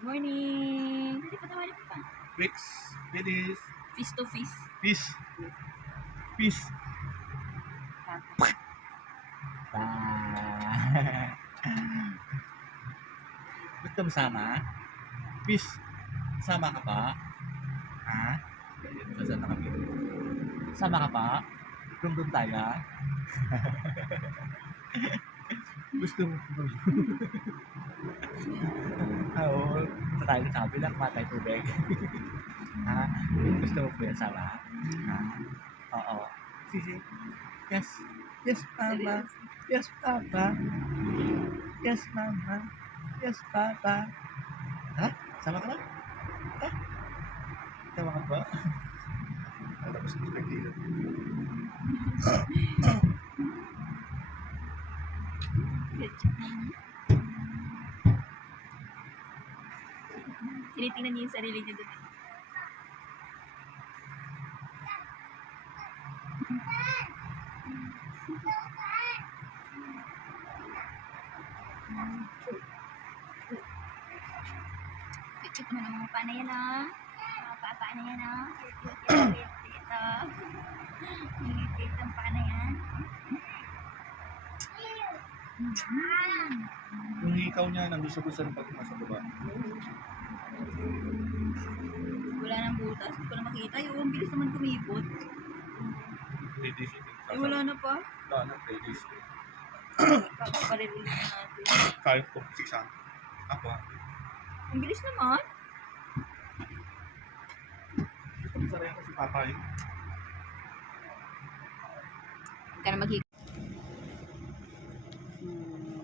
Morning! Dali pa tawali pa. Fix. Finish. Fish to fish. Fish. Fish. Gusto mo sama? Fish. Sama ka pa? Ha? Saan na kami? Sama ka pa? Dum tayo? Gusto mo? Oo. Sa tayo sabi lang, matay tubig. Ha? Gusto mo po yan sama? Ha? Oo. Sisi. Yes. Yes, Mama. Yes, Papa. Yes, Mama. Yes, Papa. Ha? Sama ka na? Ha? Sama ka ba? Tapos gusto nagdila. Tinitingnan niya yung sarili niya doon. Cute naman ang mga pana yan ah. Mga papa na yan ah. Cute. Ito. Cute ang pana yan. Yung ikaw niya, nang gusto-gusto ng pag nasa baba. Wala nang butas. Hindi ko na makita. Yung bilis naman kumipot. Ladies. Wala na pa. Wala na, ladies. Papaparilin na natin. Kahit po, 600. Ako ha. Ang bilis naman. Saraya ko si Papa yun. Huwag ka na maghigit.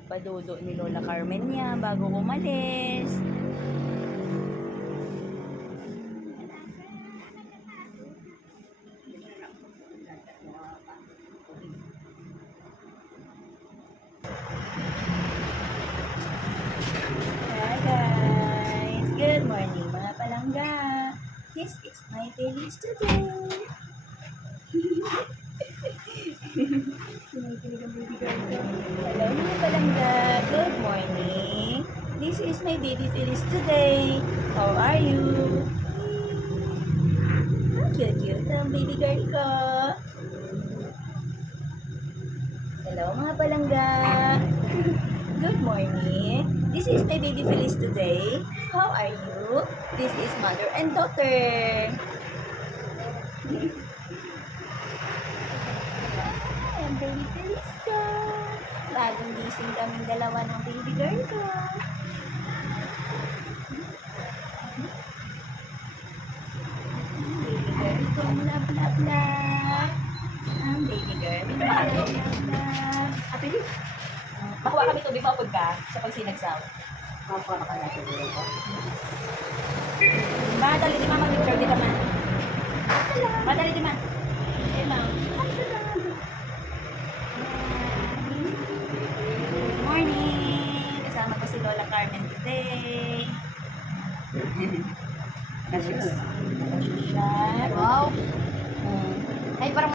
Padudo ni Lola Carmen niya bago umalis. Hi guys! Good morning mga palangga! This is my playlist today! Kinikilig ang baby girl ko. Hello mga palangga! Good morning! This is my baby playlist today! How are you? Ang cute ang baby girl ko! Hello mga palangga! Good morning! This is my baby Feliz today. How are you? This is mother and daughter. Ang baby Feliz ko. Bagong gising kaming dalawa ng baby girl ko. Baby girl ko, love, love, love. Ang baby girl, love, love, love. Ate, makuha kami tubig, maupod ka sa pagsinagsaw. Apa na kaya ito dito? Madali di mama picture kita man. Madali di man. Eh ma'am. Good morning. Kasama ko si Lola Carmen today. Shot. Wow! Ay, parang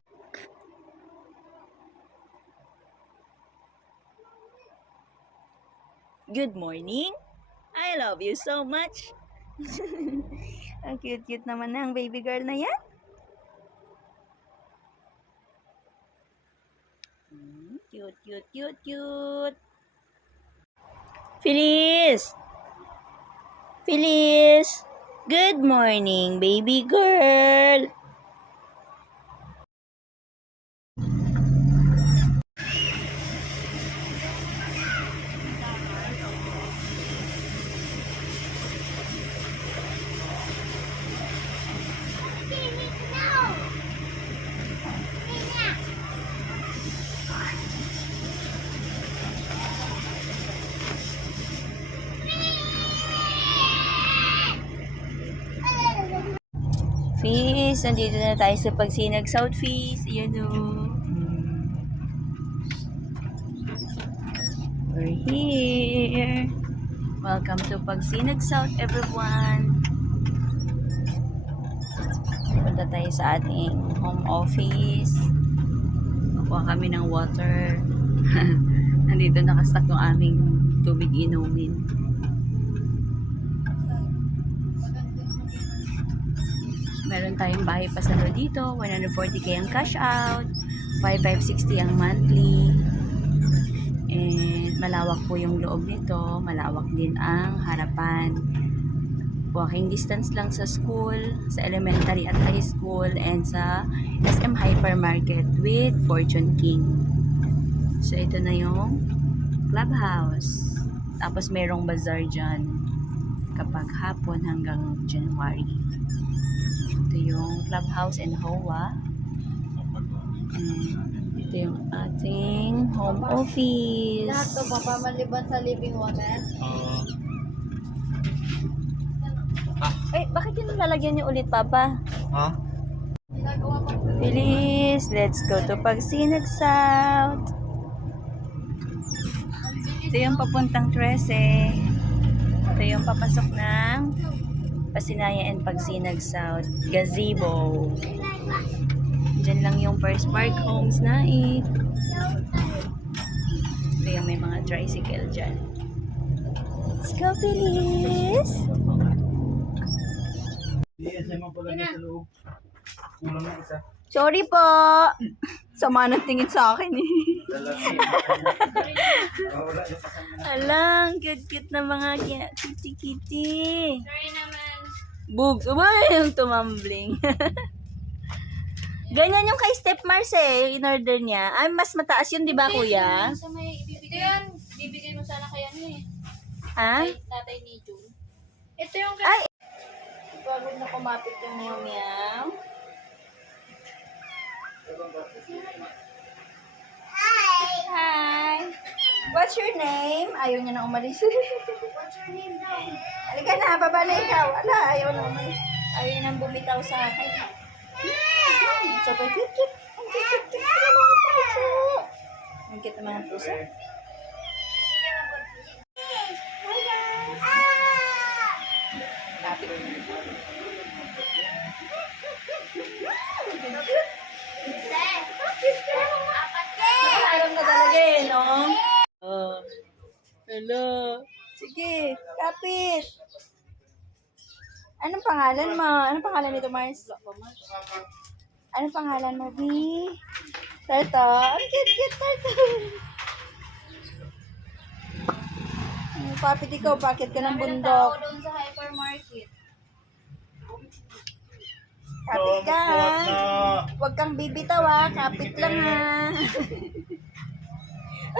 Good morning. I love you so much. Ang cute-cute naman ng baby girl na yan. Cute, cute, cute, cute. Feliz! Feliz! Good morning, baby girl! Fish, nandito na tayo sa Pagsinag South Fish. Ayan o. We're here. Welcome to Pagsinag South, everyone. Punta tayo sa ating home office. Nakuha kami ng water. Nandito nakastock yung aming tubig inumin. Meron tayong bahay pasalo dito. 140k ang cash out. 5560 ang monthly. And malawak po yung loob nito. Malawak din ang harapan. Walking distance lang sa school, sa elementary at high school, and sa SM Hypermarket with Fortune King. So, ito na yung clubhouse. Tapos, merong bazaar dyan kapag hapon hanggang January. Ito yung clubhouse and HOA. And ito yung ating home office. Lahat to papamaliban sa living water. Eh, bakit yun lalagyan niyo ulit, Papa? Ha? Ginagawa pa po. Bilis, let's go to Pagsinag South. Ito yung papuntang 13. Ito yung papasok ng Pasinaya and Pagsinag South. Gazebo. Diyan lang yung first park homes na Ito yung may mga tricycle dyan. Let's go, bilis! Sorry po! Sama ng tingin sa akin eh. Alang, cute-cute na mga kitty-kitty. Sorry naman. Bugs, umay yung tumambling. Ganyan yung kay Step Mars eh, yung in-order niya. Ay, mas mataas yun, di ba, kuya? Sa may ibibigay yan. Bibigay mo sana kaya ano eh. Ha? Kay tatay ni June. Ito yung Ay! Pagod na kumapit yung meow-meow. Hi! What's your name? Ayaw niya na umalis. What's your name daw? Halika na, baba na ikaw. Ala, ayaw na umalis. Ayaw niya nang bumitaw sa akin. Super cute. Ang cute ng mga puso. Ang cute ng mga puso. Kapit. Alam ka talaga eh, no? Oh. Hello. Sige, kapit. Anong pangalan mo? Anong pangalan nito, Mars? Anong pangalan mo, B? Turtle? Ang cute, Turtle. Kapit ikaw, bakit ka ng bundok? doon sa hypermarket. Kapit ka, ha? Huwag kang bibitaw, ha? Kapit lang, ha?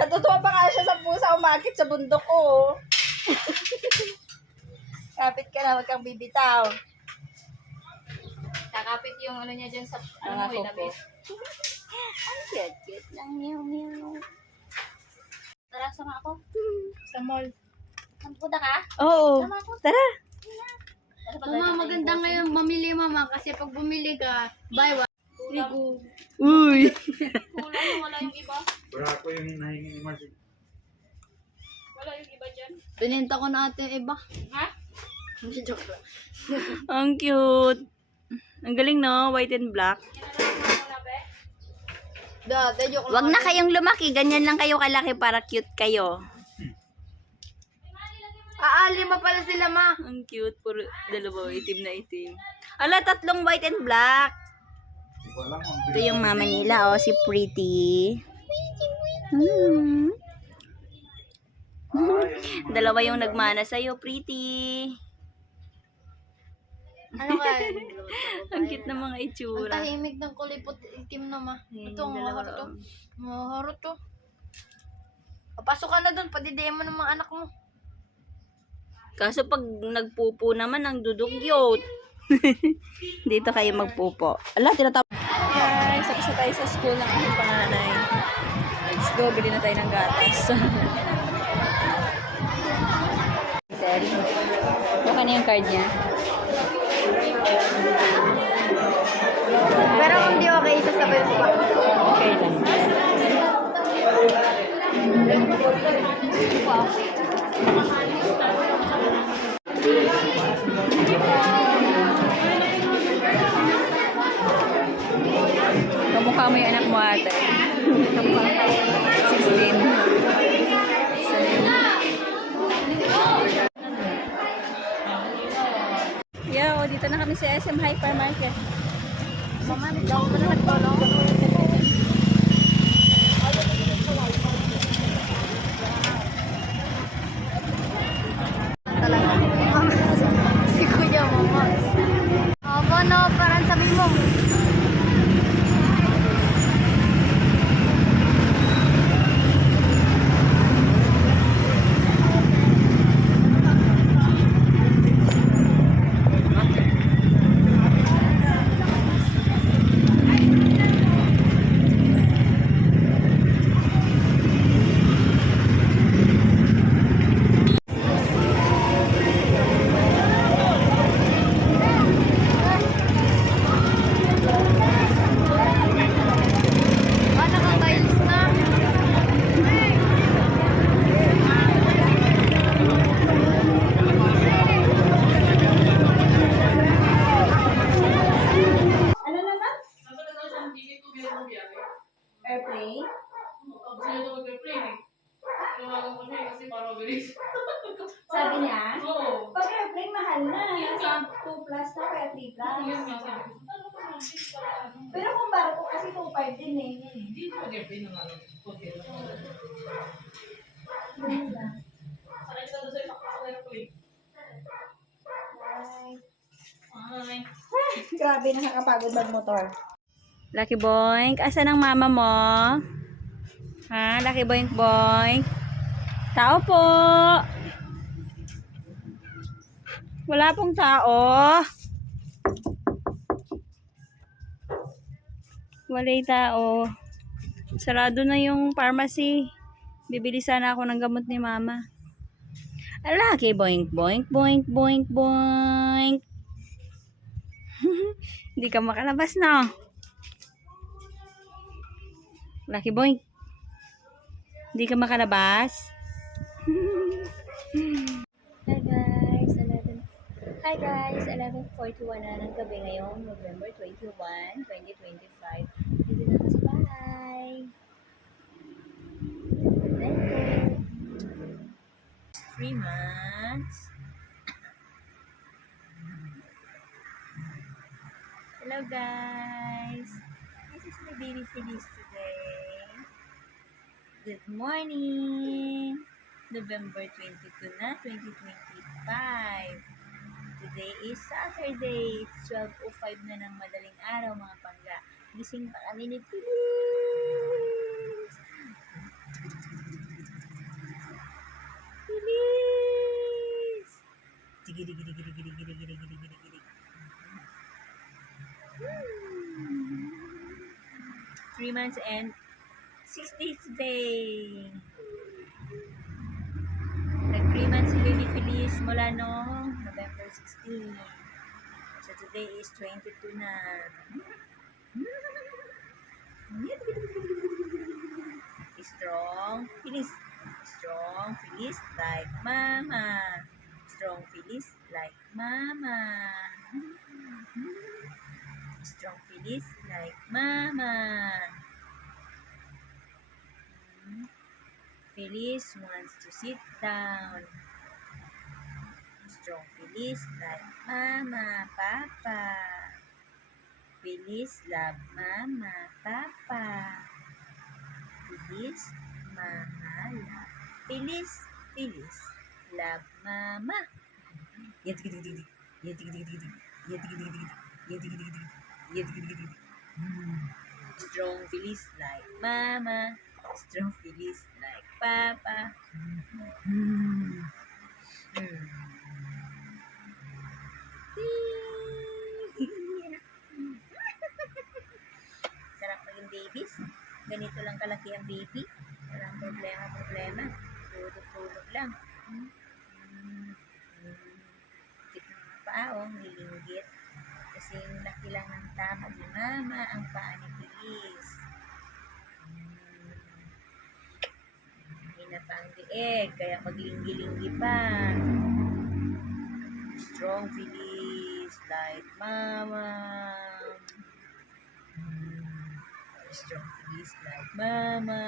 Natutuwa pa nga siya sa pusa umakit sa bundok ko. Kapit ka na, huwag kang bibitaw. Kakapit yung ano niya dyan sa Ang ako ano mo, po. Ang cute lang, meow. Tara, sama ako. Sa mall. Punta ka? Oo. Sama ako. Tara. Mama, maganda ngayon mamili mama kasi pag bumili ka, buy one. Ligo. Uy. Kulang wala yung iba. Wala ko yung hinahingi ni Marcy. Wala yung iba dyan. Pininta ko na ate yung iba. Ha? Joke lang. Ang cute. Ang galing, no? White and black. Dati, joke lang. Wag na kayong lumaki. Ganyan lang kayo kalaki para cute kayo. Lima pala sila ma. Ang cute. Puro dalawa itim na itim. Ala, 3 white and black. Ito yung mama nila, oh. Si Pretty. Dalawa yung nagmana sa'yo, Pretty. Ano ka? Ang cute ng mga Ang itsura. tahimik ng kulipot itim na ma. Ayan, Ito, yung ang dalawa, maharot to. oh. Maharot to. Papasok ka na doon, padidiin mo ng mga anak mo. Kaso pag nagpupo naman, ang dudugyot. Dito kayo magpupo. Ala, tinatapos. Guys, tapos na tayo sa school ng aking panganay. Let's go, bili na tayo ng gatas. Sorry. Baka na yung card niya. Pero kung di okay, sasabay ko pa. Okay lang. Kamukha mo yung anak mo ate. 16. Yeah, o dito Dito na kami sa SM Hypermarket. Mama, bigla ko na nagtulong. Talaga. Si Kuya, mama. Aba, no, parang sabi mo. Ah, nakakailis na. Ano naman? Airplane? Sabi niya? Pag airplane, mahal na. Nasa 2 plus na kaya 3 plus. Pero kung barko kasi 2.5 din eh. Grabe, nakakapagod mag-motor. Lucky Boink, asan ang mama mo? Ha? Lucky Boink Boink? Tao po! Wala pong tao. Walay tao. Sarado na yung pharmacy. Bibili sana ako ng gamot ni mama. Lucky Boink Boink Boink Boink Boink. Hindi ka makalabas na. Lucky Boink. Hindi ka makalabas. Hi guys, 11:41 na ng gabi ngayong November 21, 2025. Dito na ako sa bahay. Then, 3 months. Hello guys. This is my baby Feliz today. Good morning. November 22 na, 2025. Today is Saturday. It's 12:05 na ng madaling araw mga pangga. Gising pa kami ni Feliz. Feliz. Digi digi digi digi digi digi digi digi digi. 3 months and 6 days today. Nag-3 months si Baby Feliz mula noong November 16. So today is 22 na. Strong Feliz. Strong Feliz like mama. Strong Feliz like mama. Strong Feliz like mama. Feliz wants to sit down. Strong Feliz like mama, papa. Feliz love mama, papa. Feliz, mama love. Feliz, Feliz love mama. Yan tig tig tig tig. Yan tig tig tig tig. Yan tig tig tig tig. Yan tig tig tig tig. Yan tig tig tig tig. Strong Feliz like mama. Strong Feliz like papa. Sarap maging babies. Ganito lang kalaki ang baby. Walang problema. Tulog lang. Tik ng paa, nilinggit. Kasi yung laki lang ng tama ni mama ang paa ni Feliz. Na pa ang lieg, kaya maglinggi-linggi pa. Strong Feliz like mama. Strong Feliz like mama.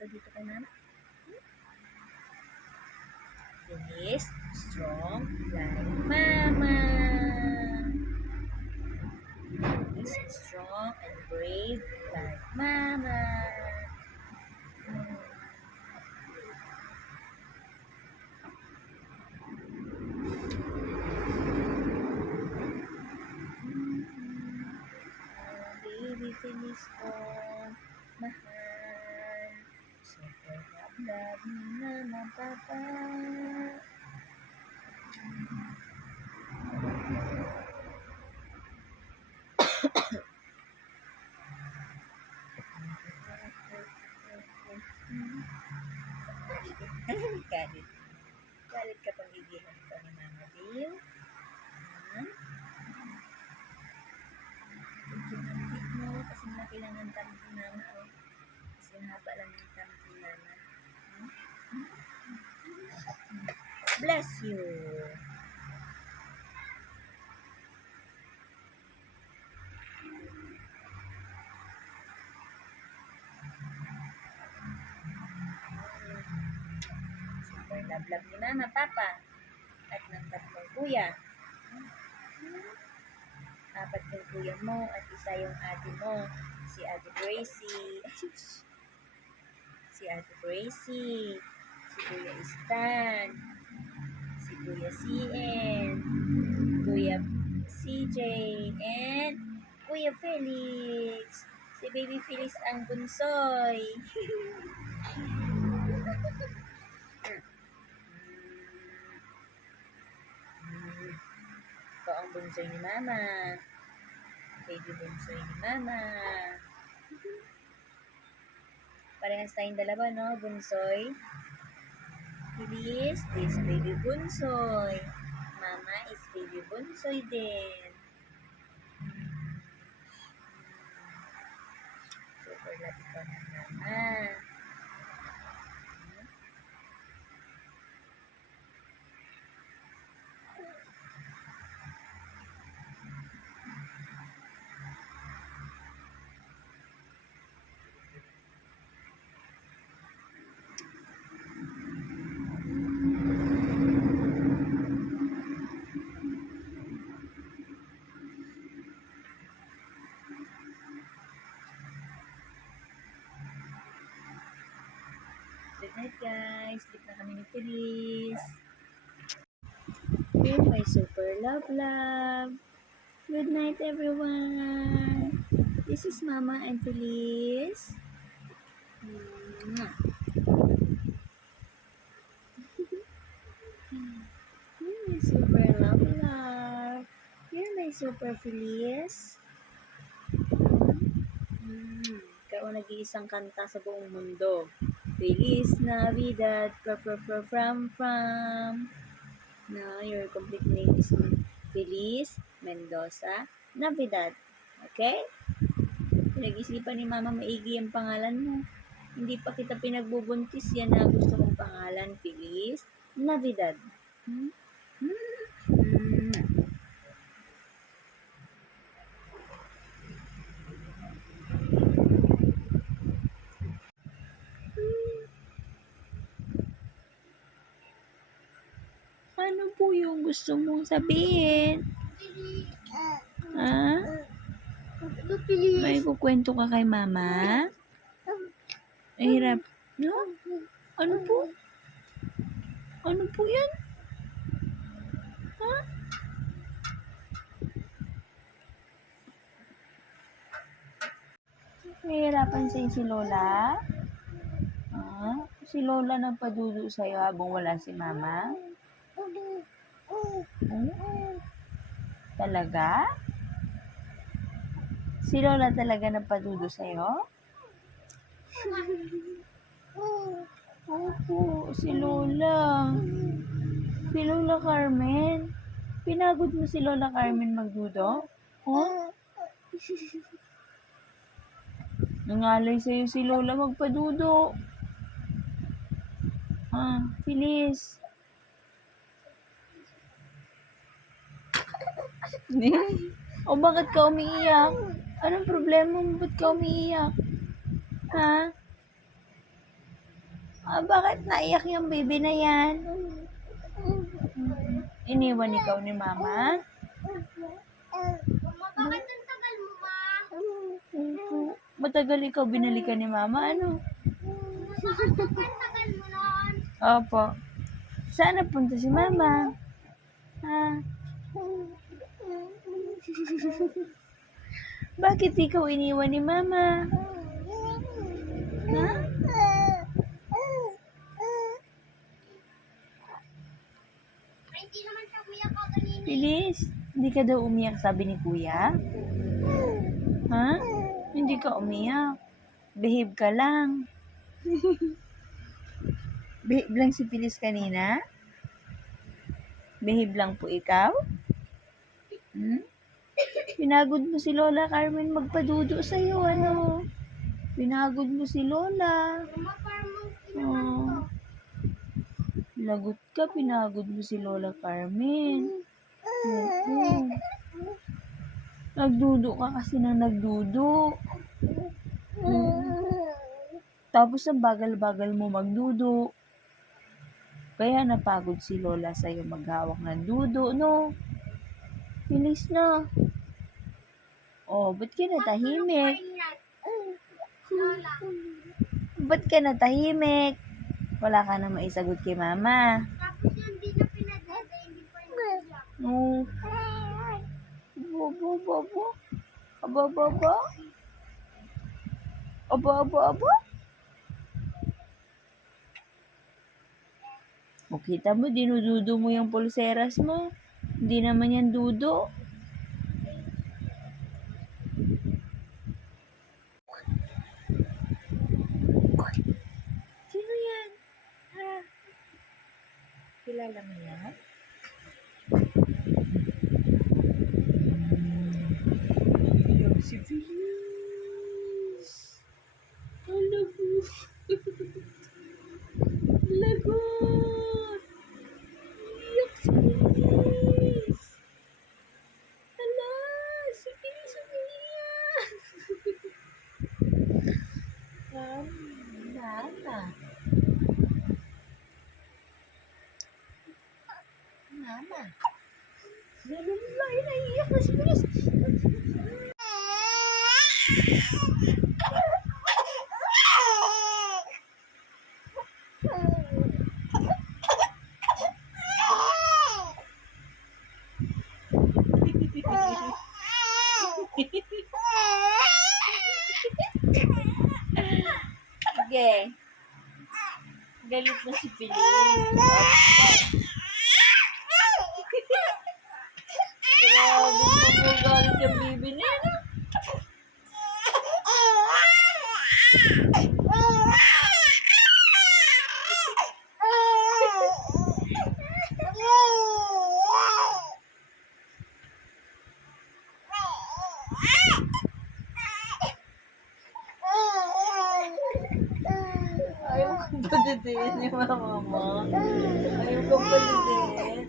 ka dito kay mama. Feliz, strong, like mama. Feliz, strong, and brave, like mama. Baby Feliz ko, mahal. Super love ni mama, papa. Galit. Galit ka pang igihan ko ni Mama Bill. Ha? Kinantik mo kasi na kailangan tamit ni Mama. Oh. Kasi haba lang yung tamit ni Mama. Bless you. Super love ni Mama, Papa. At ng tatlong kuya. Apat yung kuya mo at isa yung ate mo. Si Ate Gracie. Si Ate Gracie. Si Kuya Stan. Si Kuya CN. Kuya CJ. And Kuya Felix. Si Baby Felix ang bunsoy. Ito ang bunsoy ni Mama. Baby bunsoy ni Mama. Parehas tayong dalawa, no? Bunsoy. Feliz is baby bunsoy. Mama is baby bunsoy din. Super lapit ko ng Mama. Good night, guys. Sleep na kami ni Feliz. Oh, my super love. Good night, everyone. This is Mama and Feliz. Mwah. You're my super love. You're my super Feliz. Ikaw ang nag-iisang kanta sa buong mundo. Feliz Navidad, from. No, your complete name is Feliz Mendoza Navidad. Okay? Pinag-isipan ni Mama maigi ang pangalan mo. Hindi pa kita pinagbubuntis, yan na gusto kong pangalan. Feliz Navidad. Ano po yung gusto mong sabihin? Ha? May kukwento ka kay Mama? Hirap. No? Ano po? Ano po yan? Ha? Nahihirapan sa'yo si Lola? Ha? Si Lola nagpadudo sa'yo habang wala si Mama? Talaga? Si Lola talaga nagpadudo sa'yo? Opo, si Lola. Si Lola Carmen. Pinagod mo si Lola Carmen magdudo? Oh? Nangalay sa'yo si Lola magpadudo. Feliz. O bakit ka umiiyak? Anong problema mo? Ba't ka umiiyak? Ha? Bakit naiyak yung baby na yan? Iniwan ikaw ni mama? Mama, bakit ang tagal mo, ma? Matagal ikaw binalikan ni mama, ano? Bakit ang tagal mo nun? Opo. Saan napunta si mama? Ha? Bakit ikaw iniwan ni mama? Ha? Ay, hindi naman siya umiyak ka kanina. Bilis, hindi ka daw umiyak, sabi ni kuya? Ha? Hindi ka umiyak. Behave ka lang. Behave lang si Pilis kanina? Behave lang po ikaw? Hmm? Pinagod mo si Lola Carmen magpadudo sa'yo, ano? Pinagod mo si Lola. Mama, parang Oh. Lagot ka, pinagod mo si Lola Carmen. Oo. Nagdudo ka kasi nang nagdudo. Tapos ang bagal-bagal mo magdudo. Kaya napagod si Lola sa'yo maghawak ng dudo, no? Bilis na. Oh, ba't ka natahimik? Lola. Ba't ka natahimik? Wala ka na maisagot kay mama. Tapos yung di na pinadada, hindi pa iyak. No. Bobo, bobo. Aba, baba. Aba, aba, aba. O, kita mo, dinududo mo yung pulseras mo. Hindi naman yan dudo. Sino yan? Ha? Kilala mo yan? Iyak si Feliz. Alago. Lagot. Iyak si Feliz. Hala, si Feliz umiiyak. Mama. Mama. Nalulay, naiiyak na si Feliz. Sige. Galit na si Feliz. Grabe mo galit yung bibi niya. Ayaw kong palitin ni mama mo. Ayaw kong palitin.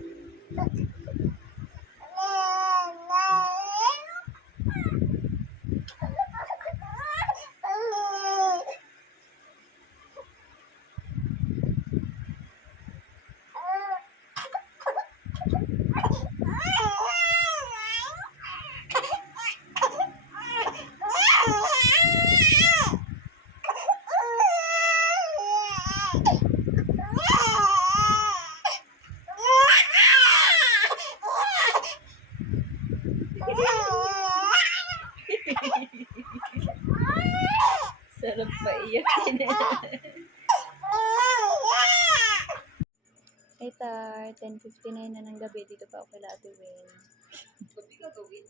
Sarap pa iyakin eh. Hey Tar, 10:59 na ng gabi. Dito pa ako kila Ate Wen. Gabi ka gawin?